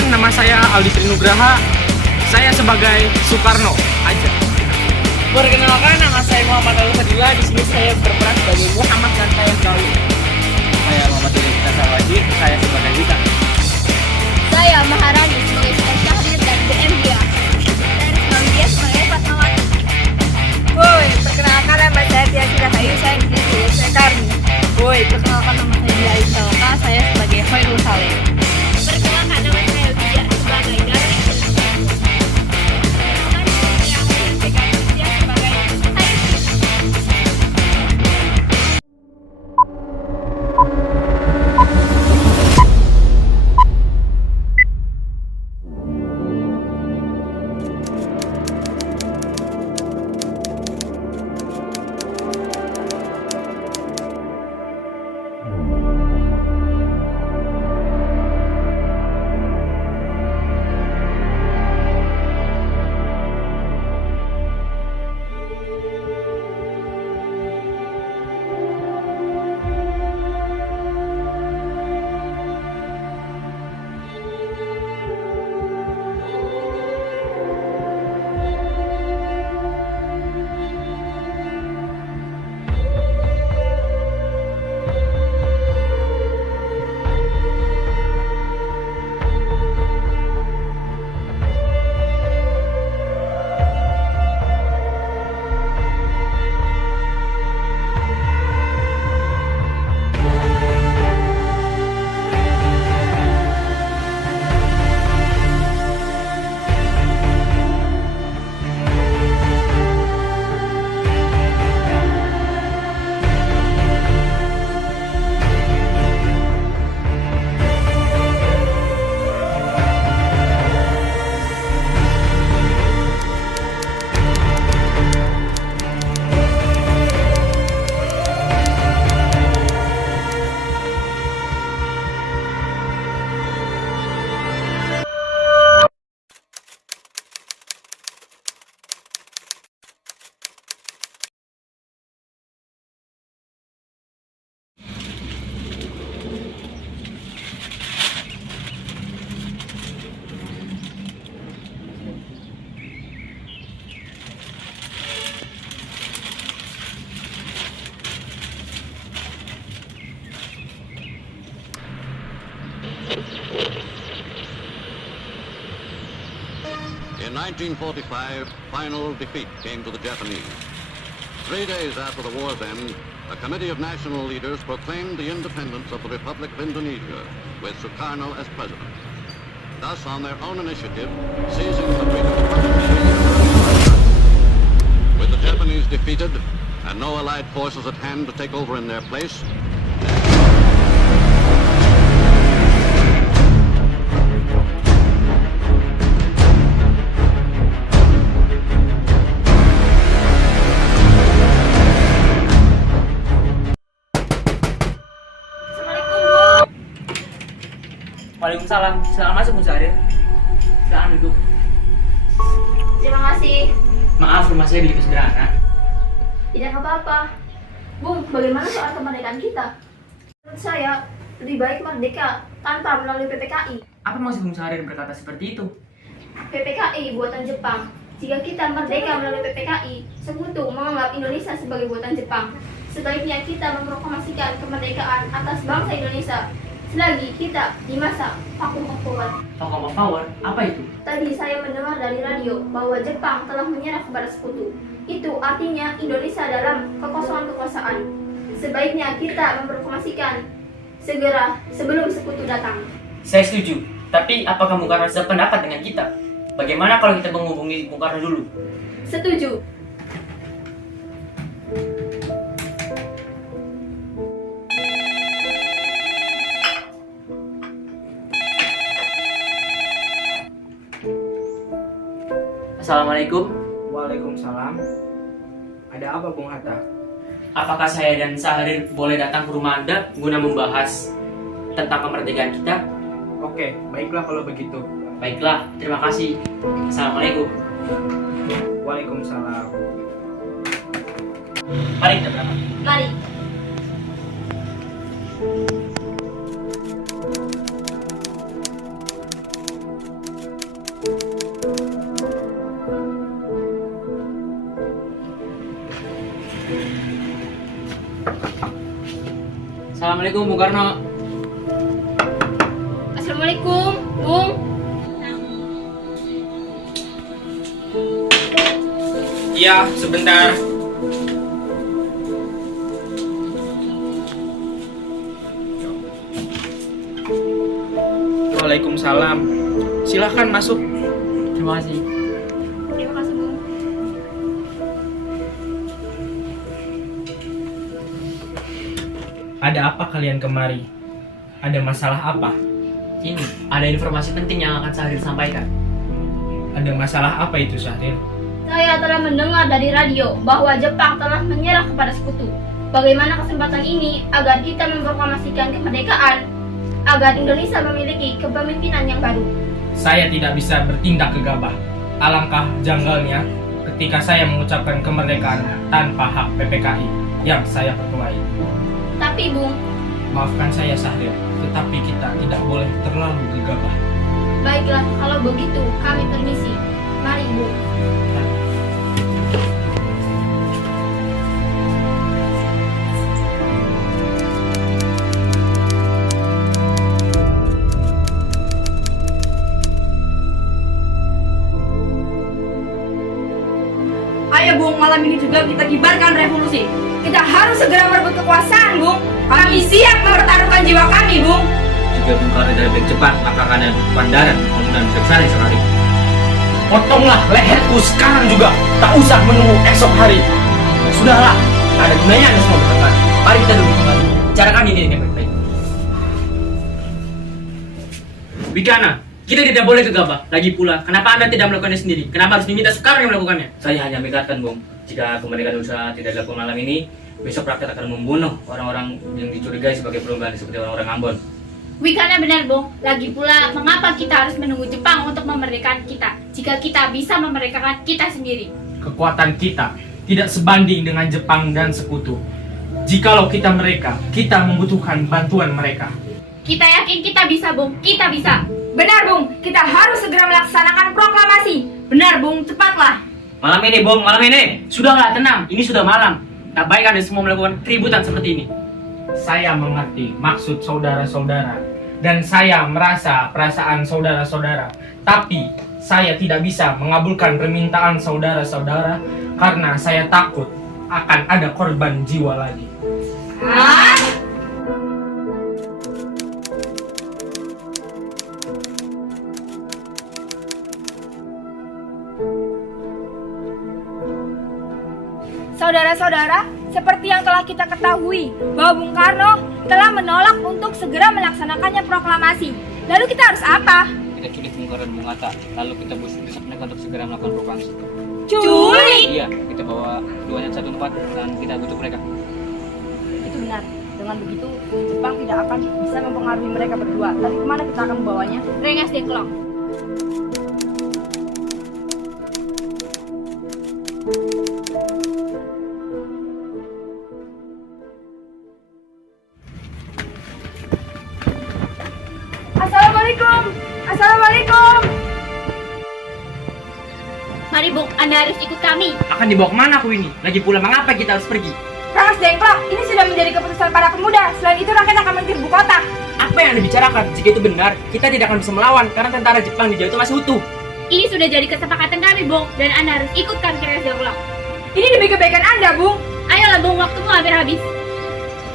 Perkenalkan, nama saya Aldi Trinugraha. Saya sebagai Soekarno aja. Perkenalkan, nama saya Muhammad Al-Fadila. Di sini saya berperan sebagai Muhammad dan saya Gaul. Saya Muhammad Yudhistira Sawaji, saya sebagai Wika. Saya Maharani sebagai Sultan Syahrir dan BM Dia. Saya Risma sebagai Fatmawati. Woi, perkenalkan nama saya Tiasi Rahayu, saya di sini sebagai Sekarni. Woi, perkenalkan nama saya Bila Istalka, saya sebagai Khairul Saleh. Perkenalkan, nama saya Widya sebagai Darul Islam. Perkenalkan, saya sebagai Hayati. In 1945, final defeat came to the Japanese. 3 days after the war's end, a committee of national leaders proclaimed the independence of the Republic of Indonesia, with Sukarno as president. Thus, on their own initiative, seizing the freedom of with the Japanese defeated and no Allied forces at hand to take over in their place, Waalaikumsalam. Silakan masuk, Bu Syahrir. Silakan duduk. Terima kasih. Maaf, rumah saya begitu sederhana. Tidak apa-apa. Bung, bagaimana soal kemerdekaan kita? Menurut saya, lebih baik merdeka tanpa melalui PPKI. Apa maksud Bung Syahrir berkata seperti itu? PPKI buatan Jepang. Jika kita merdeka melalui PPKI, sekutu menganggap Indonesia sebagai buatan Jepang. Sebaiknya kita memproklamasikan kemerdekaan atas bangsa Indonesia selagi kita di masa vakum of power. Vakum of power? Apa itu? Tadi saya mendengar dari radio bahwa Jepang telah menyerah kepada sekutu. Itu artinya Indonesia dalam kekosongan kekuasaan. Sebaiknya kita memproklamasikan segera sebelum sekutu datang. Saya setuju. Tapi apakah Bung Karno sependapat dengan kita? Bagaimana kalau kita menghubungi Bung Karno dulu? Setuju. Assalamualaikum. Waalaikumsalam. Ada apa, Bung Hatta? Apakah saya dan Syahrir boleh datang ke rumah Anda guna membahas tentang kemerdekaan kita? Oke, baiklah kalau begitu. Baiklah, terima kasih. Assalamualaikum. Waalaikumsalam. Mari kita berangkat. Mari. Assalamualaikum Bung Karno. Assalamualaikum, Bung. Iya, sebentar. Waalaikumsalam. Silahkan masuk. Terima kasih. Terima kasih, Bung. Ada apa kalian kemari? Ada masalah apa? Ini ada informasi penting yang akan Syahrir sampaikan. Ada masalah apa itu, Syahrir? Saya telah mendengar dari radio bahwa Jepang telah menyerah kepada sekutu. Bagaimana kesempatan ini agar kita memproklamasikan kemerdekaan, agar Indonesia memiliki kepemimpinan yang baru? Saya tidak bisa bertindak gegabah. Alangkah janggalnya ketika saya mengucapkan kemerdekaan tanpa hak PPKI yang saya ketuai. Tapi, Bung, Maafkan saya, Syahrir, tetapi kita tidak boleh terlalu gegabah. baiklah kalau begitu kami permisi. Mari, Bung. Ayo Bung, malam ini juga kita kibarkan revolusi. Kita harus segera merebut kekuasaan, Bung. Kami siap mempertaruhkan jiwa kami, Bung. Jika Bung Karno tidak baik cepat, maka akan ada pandaran pembunuhan sekali sekali. Potonglah leherku sekarang juga, tak usah menunggu esok hari. Sudahlah, ada gunanya Anda semua bertengkar. Mari kita duduk kembali. Bicarakan ini dengan baik-baik. Wikana, kita tidak boleh gegabah. Lagi pula, kenapa Anda tidak melakukannya sendiri? Kenapa harus diminta sekarang yang melakukannya? Saya hanya mengingatkan, Bung, jika kemerdekaan usaha tidak dilakukan malam ini, besok rakyat akan membunuh orang-orang yang dicurigai sebagai perempuan seperti orang-orang Ambon. Wikana benar, Bung. Lagi pula, mengapa kita harus menunggu Jepang untuk memerdekakan kita, jika kita bisa memerdekakan kita sendiri? Kekuatan kita tidak sebanding dengan Jepang dan sekutu. Jikalau kita mereka, kita membutuhkan bantuan mereka. Kita yakin kita bisa, Bung. Kita bisa. Benar, Bung. Kita harus segera melaksanakan proklamasi. Benar, Bung. Cepatlah. Malam ini, Bung, malam ini. Sudahlah, tenang. Ini sudah malam. Tak baik Anda semua melakukan keributan seperti ini. Saya mengerti maksud saudara-saudara dan saya merasa perasaan saudara-saudara. Tapi saya tidak bisa mengabulkan permintaan saudara-saudara karena saya takut akan ada korban jiwa lagi. Hah? Saudara-saudara, seperti yang telah kita ketahui bahwa Bung Karno telah menolak untuk segera melaksanakannya proklamasi. Lalu kita harus apa? Kita culik Bung Karno dan Bung Hatta, lalu kita besok mereka untuk segera melakukan proklamasi. Culik! Iya, kita bawa keduanya ke satu tempat dan kita butuh mereka. Itu benar. Dengan begitu, Jepang tidak akan bisa mempengaruhi mereka berdua. Tapi kemana kita akan membawanya? Rengas Dengklok. Assalamualaikum! Assalamualaikum! Mari, Bung. Anda harus ikut kami. Akan dibawa kemana aku ini? Lagi pula, mengapa kita harus pergi? Rangas Dengklok, ini sudah menjadi keputusan para pemuda. Selain itu, rakyat akan menyerbu kota. Apa yang Anda bicarakan? Jika itu benar, kita tidak akan bisa melawan karena tentara Jepang di Jauh itu masih utuh. Ini sudah jadi kesepakatan kami, Bung. Dan Anda harus ikut kami ke Rengas Dengklok. Ini demi kebaikan Anda, Bung. Ayolah, Bung. Waktumu hampir habis.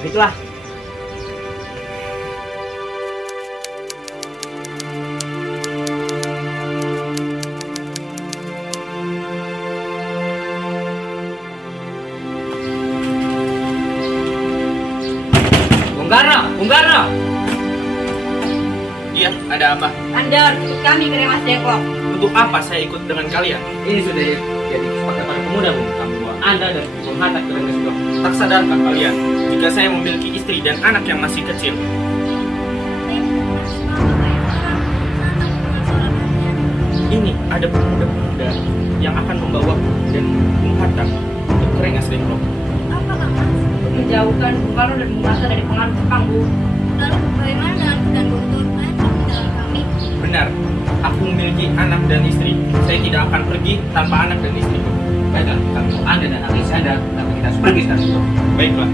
Baiklah. Bung Karno, Bung Karno. Iya, ada apa? Anda harus ikut kami ke Rengas Dengklok. Untuk apa saya ikut dengan kalian? Ini sudah jadi kesepakatan para pemuda, Bung. Kami bawa Anda dan Bung Hatta ke Rengas Dengklok. Tak sadarkah kalian jika saya memiliki istri dan anak yang masih kecil? Ini ada pemuda-pemuda yang akan membawaku dan Bung Hatta untuk ke Rengas Dengklok. Menjauhkan Bung Karno dan Bung Hatta dari pengaruh Jepang, Bu. Lalu bagaimana dengan dan Guntur? Kalian akan meninggalkan kami? Benar, aku memiliki anak dan istri. Saya tidak akan pergi tanpa anak dan istriku. Baiklah, kami mau Anda dan anak istri Anda, tapi kita harus pergi sekarang. Baiklah.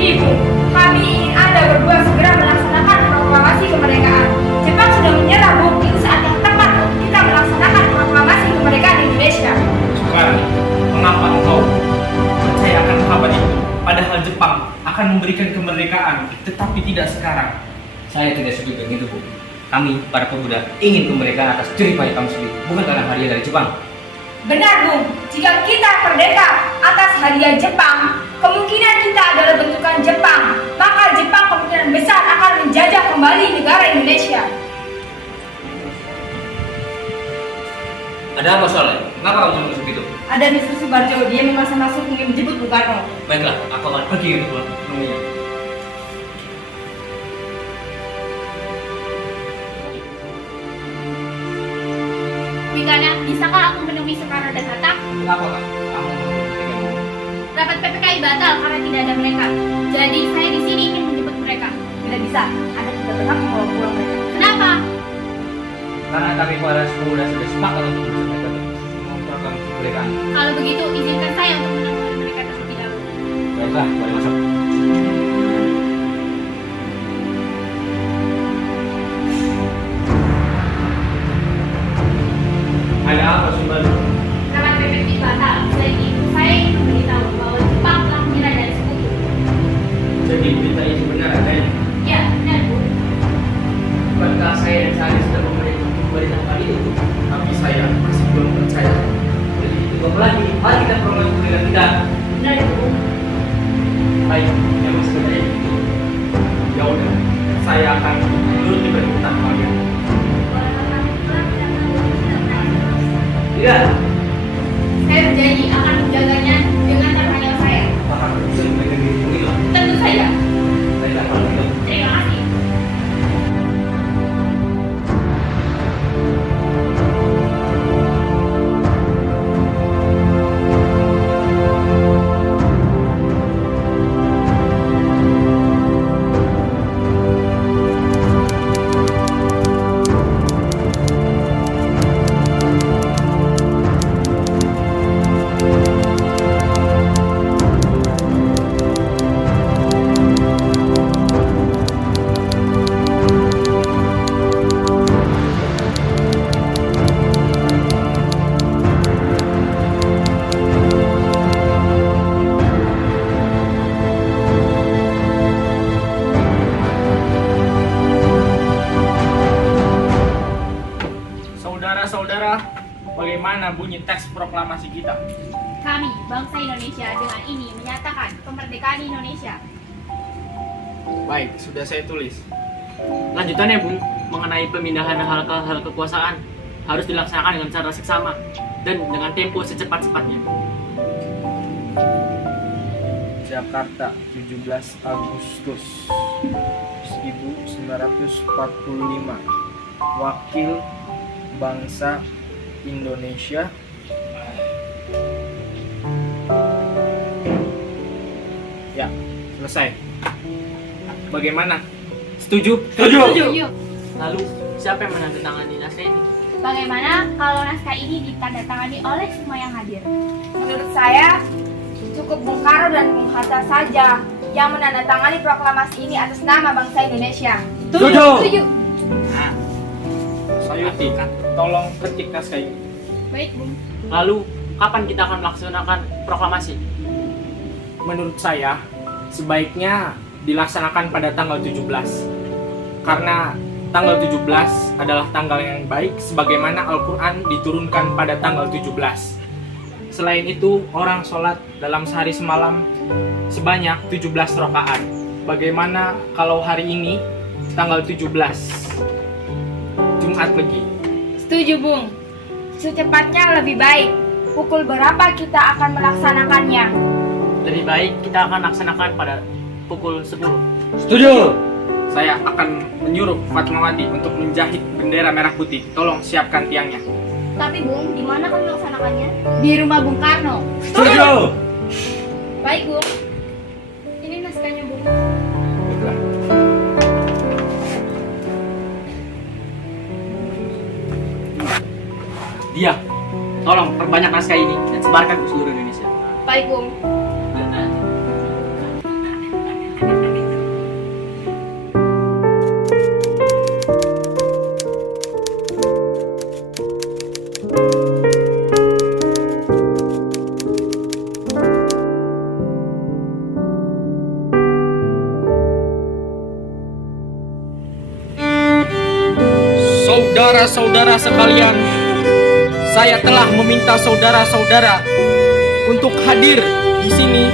Begini Bu, kami ingin Anda berdua segera melaksanakan proklamasi kemerdekaan. Jepang sudah menyerah Bu, itu saat yang tepat untuk kita melaksanakan proklamasi kemerdekaan Indonesia. Sekarang, mengapa engkau percaya akan kabar itu? Padahal Jepang akan memberikan kemerdekaan, tetapi tidak sekarang. Saya tidak setuju begitu, Bu. Kami, para pemuda, ingin kemerdekaan atas jerih payah kami sendiri, bukan karena hadiah dari Jepang. Benar Bung, jika kita merdeka atas hadiah Jepang, kemungkinan kita adalah bentukan Jepang, maka Jepang kemungkinan besar akan menjajah kembali negara Indonesia. Ada apa soalnya? Kenapa kamu sampai seperti itu? Ada Mr. Subarjo, dia memaksa masuk ingin menjemput Bung Karno. Baiklah, aku akan pergi untuk menemuinya. Wikana, bisakah aku menemui Soekarno dan Hatta? Kenapa kak? Kamu menghentikan? Rapat PPKI batal karena tidak ada mereka. Jadi saya di sini ingin menjemput mereka. Tidak bisa, Anda tidak berhak membawa pulang mereka. Kenapa? Karena kami para pemuda sudah sepakat untuk mencapai proklamasi kemerdekaan. Kalau begitu, izinkan saya untuk menemui mereka terlebih dahulu. Baiklah, boleh masuk. Ada apa, Sumber? Rapat PPKI batal. Selain itu, saya ingin memberitahu bahwa Jepang telah menyerah dari sekutu. Jadi berita ini benar adanya. Ya, benar Bu. Bukankah saya dan Sari sudah memberitahukan itu? Tapi saya masih belum percaya. Jadi, tunggu lagi. Mari kita proklamasi kemerdekaan kita. Benar Bu. Baik, memang sebenarnya itu. Ya udah, saya akan menuruti permintaan kalian. Tidak. Saya berjanji akan menjaganya dengan terhadap saya. Apakah bisa mereka dilindungi loh? Tentu saja. Baiklah, kalau gitu. Terima kasih. Saudara-saudara, bagaimana bunyi teks proklamasi kita? Kami, bangsa Indonesia, dengan ini menyatakan kemerdekaan Indonesia. Baik, sudah saya tulis. Lanjutannya Bung, mengenai pemindahan hal kekuasaan harus dilaksanakan dengan cara seksama dan dengan tempo secepat-cepatnya. Jakarta, 17 Agustus 1945. Wakil Bangsa Indonesia, Ya, selesai. Bagaimana? Setuju? Setuju. Lalu, siapa yang menandatangani naskah ini? Bagaimana kalau naskah ini ditandatangani oleh semua yang hadir? Menurut saya, cukup Bung Karno dan Bung Hatta saja yang menandatangani proklamasi ini atas nama bangsa Indonesia. Setuju. Sayuti, tolong ketik naskah ini. Baik, Bung. Lalu, kapan kita akan melaksanakan proklamasi? Menurut saya, sebaiknya dilaksanakan pada tanggal 17. Karena tanggal 17 adalah tanggal yang baik sebagaimana Al-Quran diturunkan pada tanggal 17. Selain itu, orang sholat dalam sehari semalam sebanyak 17 rakaat. Bagaimana kalau hari ini tanggal 17 Jumat Legi? Setuju Bung. Secepatnya lebih baik. Pukul berapa kita akan melaksanakannya? Lebih baik kita akan laksanakan pada pukul 10. Setuju. Saya akan menyuruh Fatmawati untuk menjahit bendera merah putih. Tolong siapkan tiangnya. Tapi Bung, di mana kami melaksanakannya? Di rumah Bung Karno. Setuju. Baik, Bung. Ini naskahnya, Bung. Baiklah. Dia, tolong perbanyak naskah ini dan sebarkan ke seluruh Indonesia. Baik, Bung. saudara-saudara sekalian, saya telah meminta saudara-saudara untuk hadir di sini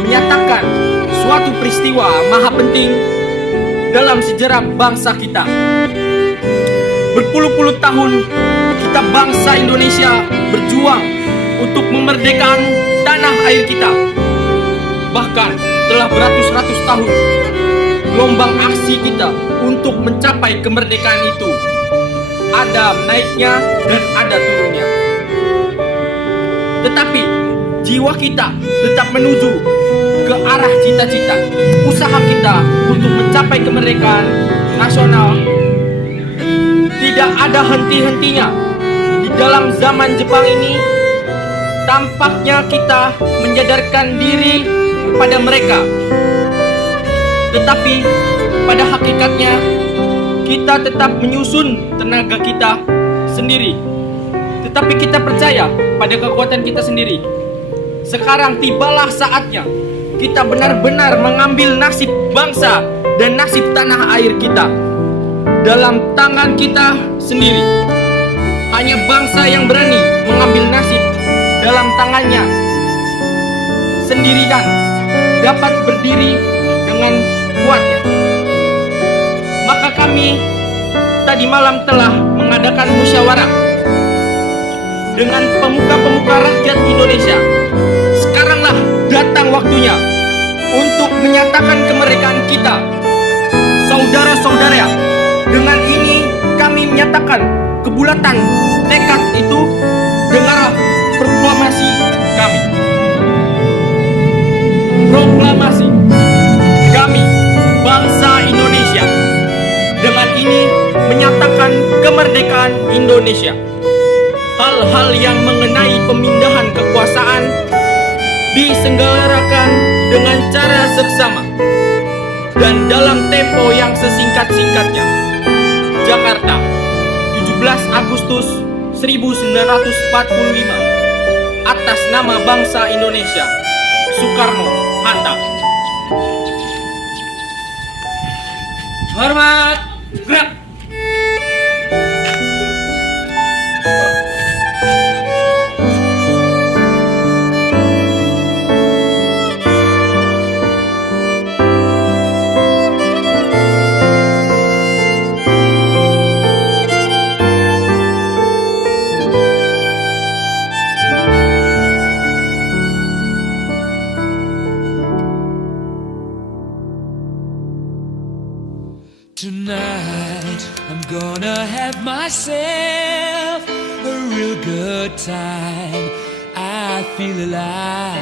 menyatakan suatu peristiwa maha penting dalam sejarah bangsa kita. Berpuluh-puluh tahun kita bangsa Indonesia berjuang untuk memerdekakan tanah air kita. Bahkan telah beratus-ratus tahun gelombang aksi kita untuk mencapai kemerdekaan itu ada naiknya dan ada turunnya. Tetapi jiwa kita tetap menuju ke arah cita-cita. Usaha kita untuk mencapai kemerdekaan nasional tidak ada henti-hentinya. Di dalam zaman Jepang ini, tampaknya kita menyadarkan diri kepada mereka. Tetapi pada hakikatnya kita tetap menyusun tenaga kita sendiri. Tetapi kita percaya pada kekuatan kita sendiri. Sekarang tibalah saatnya kita benar-benar mengambil nasib bangsa dan nasib tanah air kita dalam tangan kita sendiri. Hanya bangsa yang berani mengambil nasib dalam tangannya sendiri dan dapat berdiri dengan kuatnya. Maka kami tadi malam telah mengadakan musyawarah dengan pemuka-pemuka rakyat Indonesia. Sekaranglah datang waktunya untuk menyatakan kemerdekaan kita. Saudara-saudara, dengan ini kami menyatakan kebulatan tekad itu. Dengarlah proklamasi kami. Proklamasi kami, bangsa Indonesia, dengan ini menyatakan kemerdekaan Indonesia. Hal-hal yang mengenai pemindahan kekuasaan diselenggarakan dengan cara seksama dan dalam tempo yang sesingkat-singkatnya. Jakarta, 17 Agustus 1945. Atas nama bangsa Indonesia, Soekarno-Hatta. Hormat, gerak. Tonight I'm gonna have myself a real good time. I feel alive,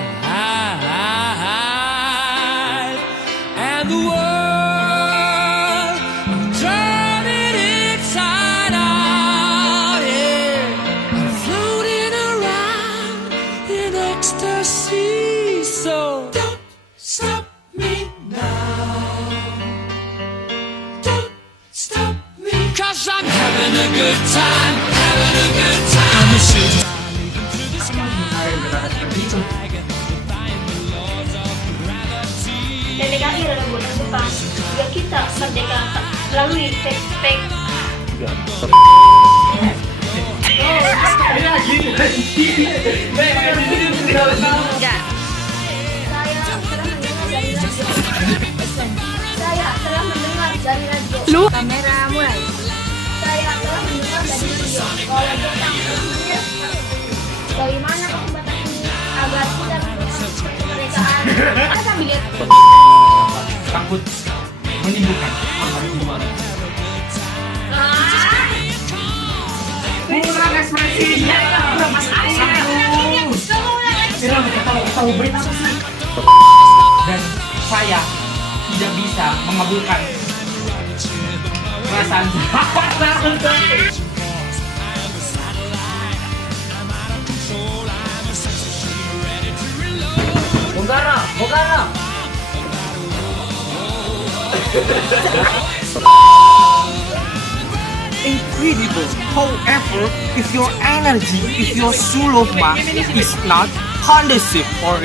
and the world I'm turning inside out. Yeah, I'm floating around in ecstasy. So don't stop me now. Stop me, 'cause I'm having a good time, having a good time. I'm a shooter. PPKI adalah buatan Jepang. Jika kita merdeka melalui pek Saya telah mendengar dari radio. Kamera mulai. Saya telah mendengar dari radio bahwa Jepang berpikir bagaimana kesempatan ini agar kita memperoleh kemerdekaan. Kita sambil lihat. Takut menimbulkan amarah. Kurang ekspresinya, kurang dan saya tidak bisa mengabulkan perasaan Bogara. Incredible. However, if your energy, if your sulofma is not conducive, or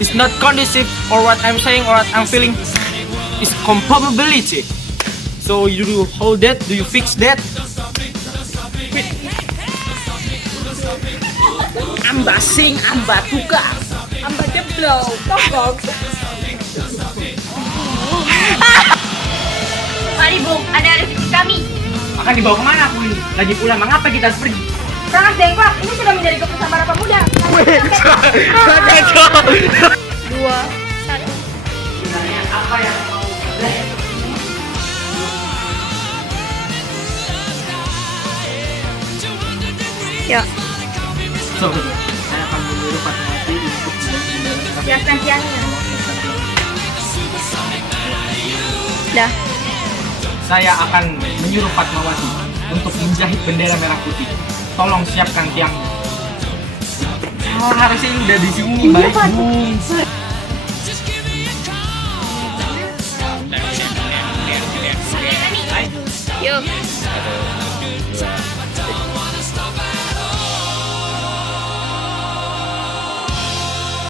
is not conducive, or what I'm saying or what I'm feeling is compatibility. So you do hold that? Do you fix that? Amba sing, amba tukar, amba jeblok, tokok. Mari Bung, ada revisi kami. Akan dibawa kemana aku ini? Lagi pula, mengapa kita harus pergi? Sangat Dengklok, ini sudah menjadi keputusan para pemuda. 2, 1. Apa yang mau? Ya, So, saya akan menyuruh Fatmawati untuk Siapkan tiangnya. dah. Saya akan menyuruh Fatmawati untuk menjahit bendera merah putih. Tolong siapkan tiangnya. Oh, harusnya ini udah di sini, baik Bung. Yuk.